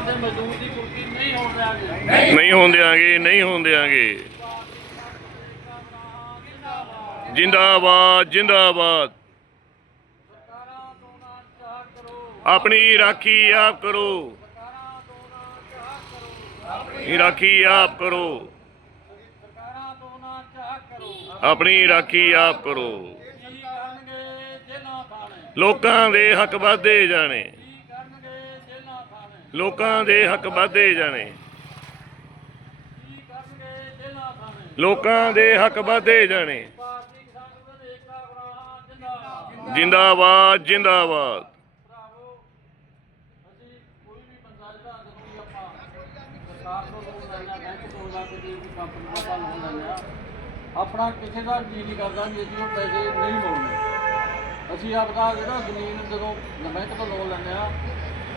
ਮਜ਼ਦੂਰ ਦੀ ਨਹੀਂ ਹੋਣ ਦਿਆਂਗੇ। ਨਹੀਂ ਹੋਣ ਦਿਆਂਗੇ ਨਹੀਂ ਹੋਣ ਦਿਆਂਗੇ। ਜਿੰਦਾਬਾਦ ਜਿੰਦਾਬਾਦ। ਆਪਣੀ ਰਾਖੀ ਆਪ ਕਰੋ। ਆਪਣੀ ਰਾਖੀ ਆਪ ਕਰੋ। ਆਪਣੀ ਰਾਖੀ ਆਪ ਕਰੋ। ਲੋਕਾਂ ਦੇ ਹੱਕ ਵੱਧਦੇ ਜਾਣੇ ਕੀ ਕਰਨਗੇ ਜੇ ਨਾ ਖਾਣੇ ਲੋਕਾਂ ਦੇ ਹੱਕ ਵੱਧਦੇ ਜਾਣੇ। ਲੋਕਾਂ ਦੇ ਹੱਕ ਵੱਧਦੇ ਜਾਣੇ। ਜਿੰਦਾਬਾਦ ਜਿੰਦਾਬਾਦ। ਲੈਂਦੇ ਆ ਆਪਣਾ ਕਿਸੇ ਦਾ ਜੀ ਨਹੀਂ ਕਰਦਾ ਵੀ ਅਸੀਂ ਉਹ ਪੈਸੇ ਨਹੀਂ ਮੋੜਨੇ ਅਸੀਂ ਆਪਦਾ ਜਿਹੜਾ ਜ਼ਮੀਨ ਜਦੋਂ ਬੈਂਕ ਤੋਂ ਲੋਨ ਲੈਂਦੇ ਆ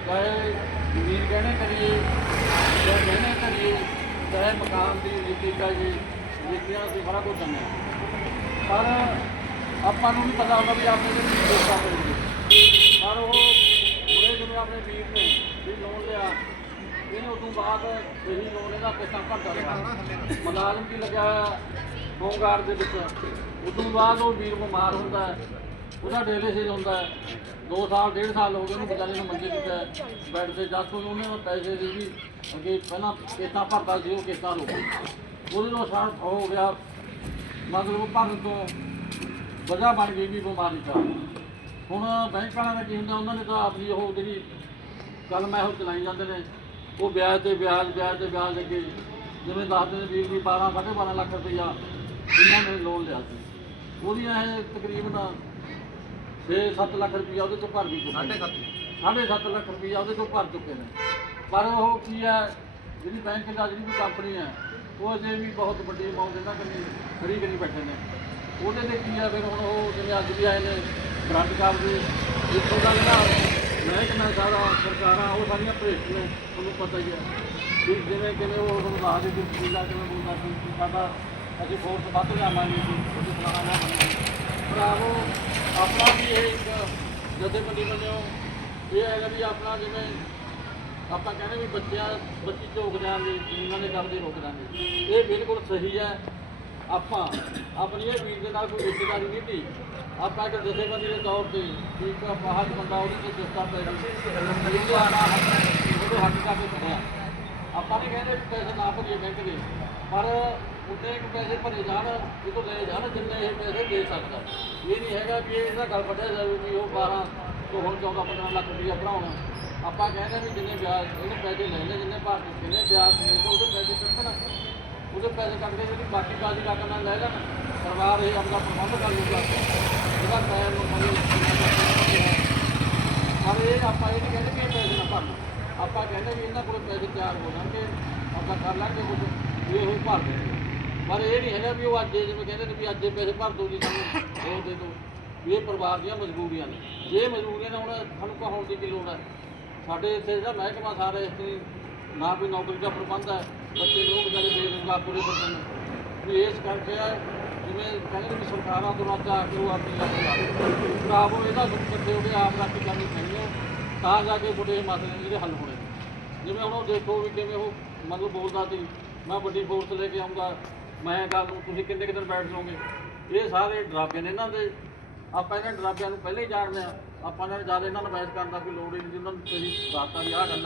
ਚਾਹੇ ਵੀਰ ਗਹਿਣੇ ਕਰੀਏ ਚਾਹੇ ਗਹਿਣੇ ਕਰੀਏ, ਚਾਹੇ ਮਕਾਨ ਦੀ ਨੀਤੀ ਕਰੀਏ ਨੀਤੀਆਂ ਅਸੀਂ ਬੜਾ ਕੁਝ ਦਿੰਦੇ ਹਾਂ। ਪਰ ਆਪਾਂ ਨੂੰ ਵੀ ਪਤਾ ਹੁੰਦਾ ਵੀ ਆਪਣੇ ਲਈ ਕੀ ਦੋਸਤਾਂ ਕਰੂਗੇ ਪਰ ਉਹ ਉਹਨੇ ਜਿਵੇਂ ਆਪਣੇ ਵੀਰ ਨੇ ਵੀ ਲੋਨ ਲਿਆ। ਇਹਨੇ ਉਦੋਂ ਬਾਅਦ ਇਹੀ ਲੋਨ ਇਹਦਾ ਪੈਸਾ ਭਰਦਾ ਰਿਹਾ ਮੁਲਾਜ਼ਮ ਕੀ ਲੱਗਿਆ ਹੋਇਆ? ਹੋਮਗਾਰਡ ਦੇ ਵਿੱਚ। ਉਦੋਂ ਬਾਅਦ ਉਹ ਵੀਰ ਬਿਮਾਰ ਹੁੰਦਾ। ਉਹਦਾ ਡੇਲੇਸਿਸ ਹੁੰਦਾ ਹੈ। 2 ਸਾਲ 1.5 ਸਾਲ ਹੋ ਗਏ ਉਹਨੂੰ ਵਿਚਾਰੇ ਨੂੰ ਮੰਜੇ ਦਿੱਤਾ ਬੈੱਡ ਤੇ ਜਦ ਤੋਂ ਉਹਨੇ ਉਹ ਪੈਸੇ ਦੀ ਵੀ ਅੱਗੇ ਪਹਿਲਾਂ ਕਿਸ਼ਤਾਂ ਭਰਦਾ ਸੀ, ਉਹ ਕਿਸ਼ਤਾਂ ਰੁਕ ਉਹਦੇ ਨਾਲ ਸਾਰ ਹੋ ਗਿਆ। ਮਤਲਬ ਭਰਨ ਤੋਂ ਵਜ੍ਹਾ ਬਣ ਗਈ ਵੀ ਬਿਮਾਰੀ ਦਾ ਹੁਣ ਬੈਂਕ ਵਾਲਿਆਂ ਦਾ ਕੀ ਹੁੰਦਾ, ਉਹਨਾਂ ਨੇ ਤਾਂ ਆਪਣੀ ਉਹ ਜਿਹੜੀ ਗੱਲ ਮੈਂ ਉਹ ਚਲਾਈ ਜਾਂਦੇ ਨੇ। ਉਹ ਵਿਆਜ ਤੇ ਵਿਆਜ ਵਿਆਜ ਤੇ ਵਿਆਜ ਅੱਗੇ। ਜਿਵੇਂ ਦੱਸਦੇ ਨੇ ਵੀਰ ਵੀ 12 12.5 ਲੱਖ ਰੁਪਈਆ ਇਹਨਾਂ ਨੇ ਲੋਨ ਲਿਆ ਸੀ। ਉਹਦੀਆਂ ਇਹ ਤਕਰੀਬਨ 6-7 ਲੱਖ ਰੁਪਈਆ ਉਹਦੇ ਤੋਂ ਭਰ ਵੀ ਚੁੱਕੇ ਨੇ। ਸਾਢੇ ਸੱਤ। ਲੱਖ ਰੁਪਈਆ ਉਹਦੇ ਤੋਂ ਭਰ ਚੁੱਕੇ ਨੇ। ਪਰ ਉਹ ਕੀ ਹੈ ਜਿਹੜੀ ਬੈਂਕ ਦਾ ਜਿਹੜੀ ਵੀ ਕੰਪਨੀ ਹੈ ਉਹ ਅਜੇ ਵੀ ਬਹੁਤ ਵੱਡੀ ਅਮਾਉਂਟ ਇਹਨਾਂ ਕੰਨੀ ਖੜੀ ਕਰੀ ਬੈਠੇ ਨੇ। ਉਹਦੇ ਤੇ ਕੀ ਹੈ ਫਿਰ ਹੁਣ ਉਹ ਜਿਵੇਂ ਅੱਜ ਵੀ ਆਏ ਨੇ ਗ੍ਰਾਂਟ ਕਾਰਡ ਦੇ ਇੱਥੋਂ ਦਾ ਜਿਹੜਾ ਮਹਿਕਮਾ ਸਾਰਾ ਸਰਕਾਰਾਂ ਉਹ ਸਾਰੀਆਂ ਭੇਟ ਨੇ ਤੁਹਾਨੂੰ ਪਤਾ ਹੀ ਹੈ। ਵੀ ਜਿਵੇਂ ਕਿਵੇਂ ਉਹ ਤੁਹਾਨੂੰ ਦੱਸ ਦੇ ਕਿ ਕਿਲਾ ਕਿਵੇਂ ਬੋਲਦਾ ਸੀ ਕਿ ਸਾਡਾ ਅਸੀਂ ਫੋਰਸ ਵੱਧ ਜਾਵਾਂਗੇ ਜੀ ਉਹਦੇ ਫਲਾਣਾ ਜਾਵਾਂਗੇ। ਭਰਾਵੋ ਆਪਣਾ ਵੀ ਇਹ ਇੱਕ ਜਥੇਬੰਦੀ ਬਣਿਓ ਇਹ ਹੈਗਾ ਵੀ ਆਪਣਾ ਜਿਵੇਂ ਆਪਾਂ ਕਹਿੰਦੇ ਵੀ ਬੱਚਿਆਂ, ਬੱਚੀ ਝੋਕ ਦਿਆਂਗੇ ਜ਼ਮੀਨਾਂ ਦੇ ਕਰਦੇ ਰੋਕ ਦਿਆਂਗੇ ਇਹ ਬਿਲਕੁਲ ਸਹੀ ਹੈ। ਆਪਾਂ ਆਪਣੀ ਇਹ ਵੀਰ ਦੇ ਨਾਲ ਕੋਈ ਰਿਸ਼ਤੇਦਾਰੀ ਨਹੀਂ ਸੀ। ਆਪਾਂ ਇੱਕ ਜਥੇਬੰਦੀ ਦੇ ਤੌਰ ਤੇ ਵੀ ਇੱਕ ਬਾਹਰ ਬੰਦਾ ਉਹਦੇ ਤੇ ਜਸਤਾ ਪੈ ਗਈ ਉਹਦੇ ਆਣਾ ਕਰਕੇ ਖੜਿਆ ਆਪਾਂ ਨਹੀਂ ਕਹਿੰਦੇ ਵੀ ਪੈਸੇ ਨਾ ਭਰੀਏ ਬੈਂਕ ਦੇ, ਪਰ ਉੱਤੇ ਇੱਕ ਪੈਸੇ ਭਰੇ ਜਾਣ ਇਹ ਤੋਂ ਲੈ ਜਾਣ, ਜਿੰਨੇ ਇਹ ਪੈਸੇ ਦੇ ਸਕਦਾ। ਇਹ ਨਹੀਂ ਹੈਗਾ ਵੀ ਇਹਦਾ ਗੱਲ ਵੱਢਿਆ ਜਾਵੇ ਵੀ ਉਹ 12 ਤੋਂ ਹੁਣ 14 15 ਲੱਖ ਰੁਪਈਆ ਭਰਾਉਣਾ। ਆਪਾਂ ਕਹਿੰਦੇ ਵੀ ਜਿੰਨੇ ਵਿਆਜ ਇਹਨੇ ਪੈਸੇ ਲੈ ਜਿੰਨੇ ਭਾਰ ਜਿੰਨੇ ਵਿਆਜ ਨੇ ਤਾਂ ਉਹਦੇ ਪੈਸੇ ਕੱਢਣ। ਉਹਦੇ ਪੈਸੇ ਕੱਢ ਕੇ ਜਿਹੜੀ ਬਾਕੀ ਕਾਜੀ ਰਕਮ ਨਾਲ ਲੈ ਲੈਣ। ਸਰਕਾਰ ਇਹ ਆਪਣਾ ਪ੍ਰਬੰਧ ਕਰ ਲੂਗਾ ਇਹਦਾ ਮੈਂ ਨੂੰ ਪਰ ਇਹ ਆਪਾਂ ਇਹ ਨਹੀਂ ਕਹਿੰਦੇ ਕਿ ਪੈਸੇ ਨਾ ਭਰਨ ਆਪਾਂ ਕਹਿੰਦੇ ਵੀ ਇਹਨਾਂ ਕੋਲ ਪੈਸੇ ਤਿਆਰ ਹੋ ਜਾਣਗੇ, ਆਪਾਂ ਕਰ ਲਾਂਗੇ ਕੁਝ ਵੀ ਉਹ ਭਰ ਦੇਣਗੇ। ਪਰ ਇਹ ਨਹੀਂ ਹੈਗਾ ਵੀ ਉਹ ਅੱਜ ਇਹ ਜਿਵੇਂ ਕਹਿੰਦੇ ਨੇ ਵੀ ਅੱਜ ਇਹ ਪੈਸੇ ਭਰ ਦਿਓ ਜੀ ਸਾਨੂੰ ਉਹ ਦੇ ਦਿਓ। ਵੀ ਇਹ ਪਰਿਵਾਰ ਦੀਆਂ ਮਜਬੂਰੀਆਂ ਨੇ। ਜੇ ਮਜਬੂਰੀਆਂ ਨੇ, ਹੁਣ ਸਾਨੂੰ ਕਹਾਉਣ ਦੀ ਕੀ ਲੋੜ ਹੈ? ਸਾਡੇ ਇੱਥੇ ਜਿਹੜਾ ਮਹਿਕਮਾ ਸਾਰੇ ਇੱਥੇ ਨਾ ਕੋਈ ਨੌਕਰੀ ਦਾ ਪ੍ਰਬੰਧ ਹੈ, ਬੱਚੇ ਲੋਕ ਜਿਹੜੇ ਬੇਰੁਜ਼ਗਾਰ ਪੂਰੇ ਫਿਰਦੇ ਨੇ। ਵੀ ਇਸ ਕਰਕੇ ਆ, ਜਿਵੇਂ ਕਹਿੰਦੇ ਨੇ ਵੀ ਸਰਕਾਰਾਂ ਤੋਂ ਨਾ ਚਾਹ ਕੇ ਉਹ ਆਪਣੀ ਆਪਣੀ ਖਰਾਬ ਹੋ ਇਹਦਾ ਦੁੱਖ ਇਕੱਠੇ ਹੋ ਕੇ ਆਪ ਰਾਖੀ ਕਰਨੀ ਪੈਣੀ ਹੈ, ਤਾਂ ਜਾ ਕੇ ਤੁਹਾਡੇ ਮਸਲੇ ਨੇ ਜਿਹੜੇ ਹੱਲ ਹੋਣੇ ਜਿਵੇਂ ਹੁਣ ਉਹ ਦੇਖੋ ਵੀ ਕਿਵੇਂ ਉਹ ਮਤਲਬ ਬੋਲਦਾ ਸੀ, ਮੈਂ ਵੱਡੀ ਫੋਰਸ ਲੈ ਕੇ ਆਉਂਦਾ ਮੈਂ ਕੱਲ ਨੂੰ ਤੁਸੀਂ ਕਿੰਨੇ ਕੁ ਬੈਠ ਜਾਓਗੇ? ਇਹ ਸਾਰੇ ਡਰਾਬੇ ਨੇ ਇਹਨਾਂ ਦੇ। ਆਪਾਂ ਇਹਨਾਂ ਡਰਾਬਿਆਂ ਨੂੰ ਪਹਿਲਾਂ ਹੀ ਜਾਣਦੇ ਆ। ਆਪਾਂ ਨੇ ਜ਼ਿਆਦਾ ਇਹਨਾਂ ਨੂੰ ਬਹਿਸ ਕਰਨ ਦਾ ਕੋਈ ਲੋੜ ਹੀ ਨਹੀਂ ਜਿੰਨਾਂ ਨੂੰ ਤੇਰੀ ਦੱਸਤਾ ਵੀ ਆਹ ਗੱਲ